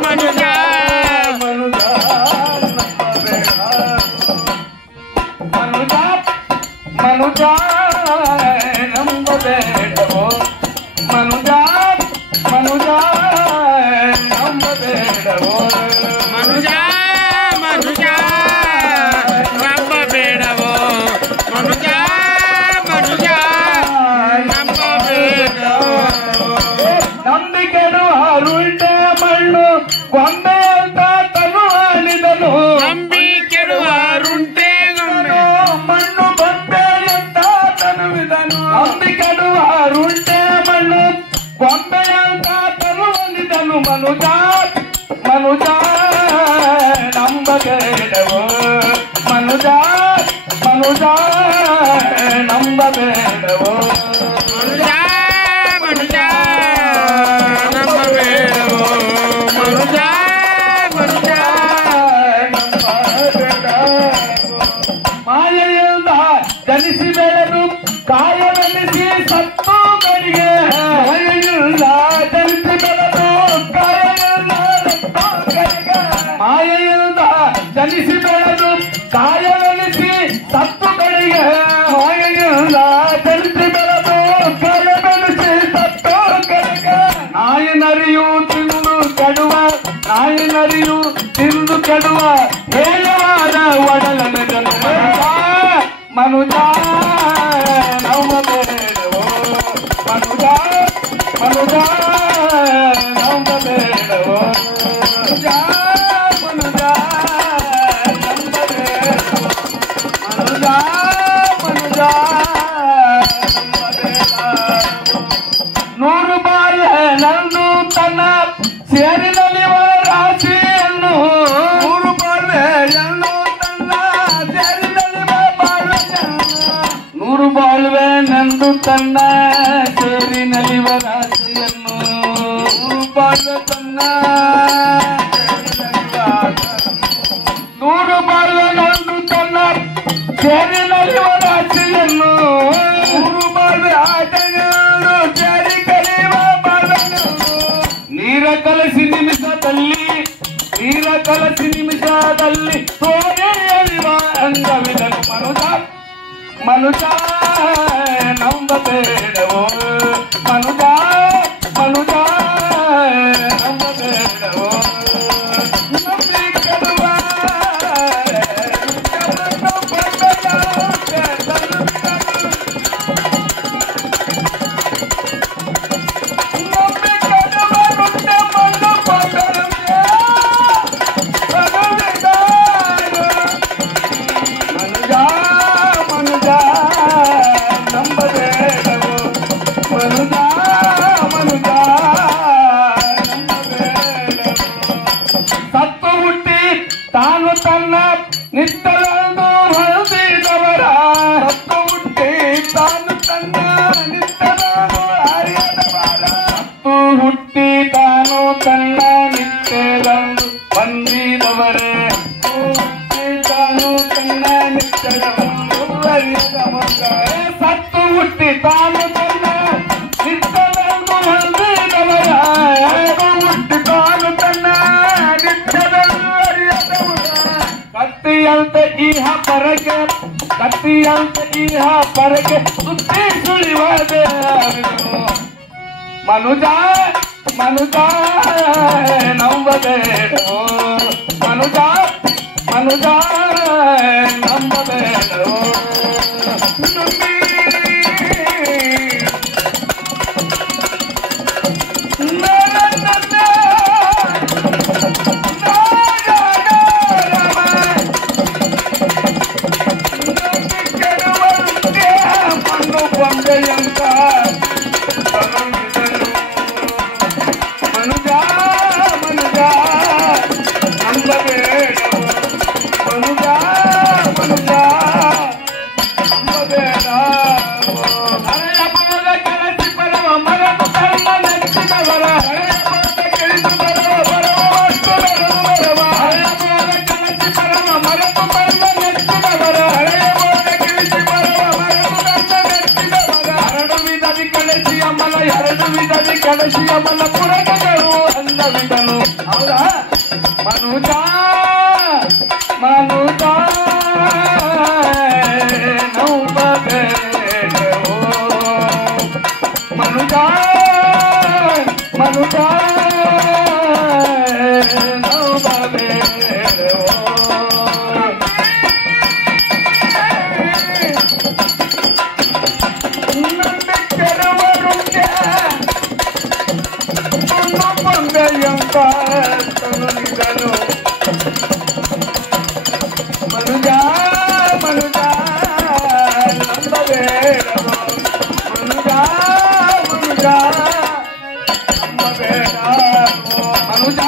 ಮನುಜ ಮನುಜ ಮನುಜ ನಂಬಬೇಡವೋ ಮನುಜ ಮನುಜ ನಂಬಬೇಡವೋ ಮನುಜ ಮನುಜ ನಂಬಬೇಡವೋ ಮನುಜ ಮನುಜ ನಂಬಬೇಡವೋ ನಂಬಿಕೆಡು ಅರುಳ್ಳೆ ಮಣ್ಣು ಗೊಂಬೆ ಅಂತ ತನು ಆಳಿದನು ನಂಬಿ ಕೆಡುವ ರುಂಟೆ ಮಣ್ಣು ಗೊಂಬೆ ಅಂತ ತನುವಿದನು ನಂಬಿಕೆಡು ಅರುಳ್ಳೆ ಮಣ್ಣು ಗೊಂಬೆ ಅಂತ ತನು ಅಂದಿದನು ಮನುಜ ಮನುಜ ನಂಬಬೇಡವೋ ಮನುಜ ಮನುಜ ನಂಬಬೇಡವೋ ಮನುಜ ಮನುಜ ನಂಬಬೇಡವೋ ಮನುಜ ಮನುಜ ಮಾಯೆಯಿಂದ ಜನಿಸಿ ಬೆಳೆದು ಕಾಯವೆನಿಸಿ ಸತ್ತು ಗಡಿಗೆ ಮಾಯೆಯಿಂದ ಜನಿಸಿ ಬೆಳೆದು ಕಾಯವೆಲ್ಲ ಮಾಯೆಯಿಂದ ಜನಿಸಿ ಬೆಳೆದು ಕಾಯವೆನಿಸಿ ಸತ್ತು ಗಡಿಗೆ ಮಾಯೆಯಿಂದ ಜನಿಸಿ ಬೆಳೆದು ಕಾಯವೆನಿಸಿ ಸತ್ತು ಗಡಿಗೆ ನಾಯಿನರಿಯು ತಿಂದು ಕೆಡುವ ನಾಯಿನರಿಯು ತಿಂದು ಕೆಡುವ ಹೇಳವಾದ ಒಡಲನಗನು ಮನುಜ ನಂಬಬೇಡವೋ ಮನುಜ ಮನುಜ ನಂಬಬೇಡವೋ ಮನುಜ ಮನುಜ ನಂಬಬೇಡವೋ ಮನುಜ ಮನುಜ ನೂರು ಬಾರಿ ನಂದು ತನ್ನ ಸೇರಿನಲ್ಲಿವ ರಾಶಿಯನ್ನು ನೂರು ಬಾರಿ ಎನ್ನು ತನ್ನ ಸೇರಿನಲ್ಲಿವ ಬಾಳ್ವೆಯನ್ನು ನೂರು ಬಾಳ್ವೆ ನಂದು ತನ್ನ ಸೇರಿನಲ್ಲಿವ ರಾಶಿಯನ್ನು ನೂರು ಬಾಳ್ವೆ ತನ್ನ ನೂರು ಬಾಳ್ವೆ ನಂದು ತನ್ನ ಸೇರಿನಲ್ಲಿವ ರಾಶಿಯನ್ನು ನೂರು ಬಾಳ್ವೆ ಆಟಗಳನ್ನು ಸೇರಿ ಕಲಿಯುವ ಬಾಳ್ವೆಯನ್ನು ನೀರ ಕಲಸಿ ನಿಮಿಷದಲ್ಲಿ ತೋರೆ ಎಳೆಯುವ ಅಂಗವಿದನು ಮನುಜ ಮನುಜ ನಂಬಬೇಡವೋ ಮನುಜ ಮನುಜ ನಂಬಬೇಡವೋ ನಂಬಿ ಕೆಡುವ ಸತ್ತು ಹುಟ್ಟಿ ತಾನು ತನ್ನ ನಿತ್ತಲೆಂದು ಹೊಂದಿದವರ ಸತ್ತು ಹುಟ್ಟಿ ತಾನು ತನ್ನ ನಿತ್ತಲೆಂದು ಅರಿಯದವರ ಸತ್ತು ಹುಟ್ಟಿ ತಾನು ತನ್ನ ನಿತ್ಯದಂದು ಹೊಂದಿದವರೇ ಹುಟ್ಟಿ ತಾನು ತನ್ನ ನಿತ್ಯದಂದು ಅರಿಯದವರೇ ಸತ್ತು ಹುಟ್ಟಿ ತಾನು ತನ್ನ ನಿತ್ಯದಂದು ಹೊಂದಿದವರ ಹುಟ್ಟಿ ತಾನು ತನ್ನ ನಿತ್ಯದಂದು ಅರಿಯದವರ ಕತ್ತಿಯಂತೆ ಈಹ ಪರಕೆ ಸುತ್ತಿ ಸುಳಿವದೆ ಮನುಜ ಮನುಜ ನಂಬಬೇಡವೋ ಮನುಜ ಮನುಜ ನಂಬಬೇಡವೋ ಮನುಜ ಮನುಜ ನಂಬಬೇಡವೋ ಮನುಜ ಮನುಜ ಹೌದಾ ಮನುಜ ಮನುಜ ನಂಬಬೇಡವೋ ಮನುಜ ಮನುಜ ನಂಬಬೇಡವೋ ಕೆಲವರುಂಟೆ ಬಂದೆಯಂತ ತನುನಿದನು ಮನುಜ ಮನುಜ ನಂಬಬೇಡವೋ ಮನುಜ ಮನುಜ ನಂಬಬೇಡವೋ ಮನುಜ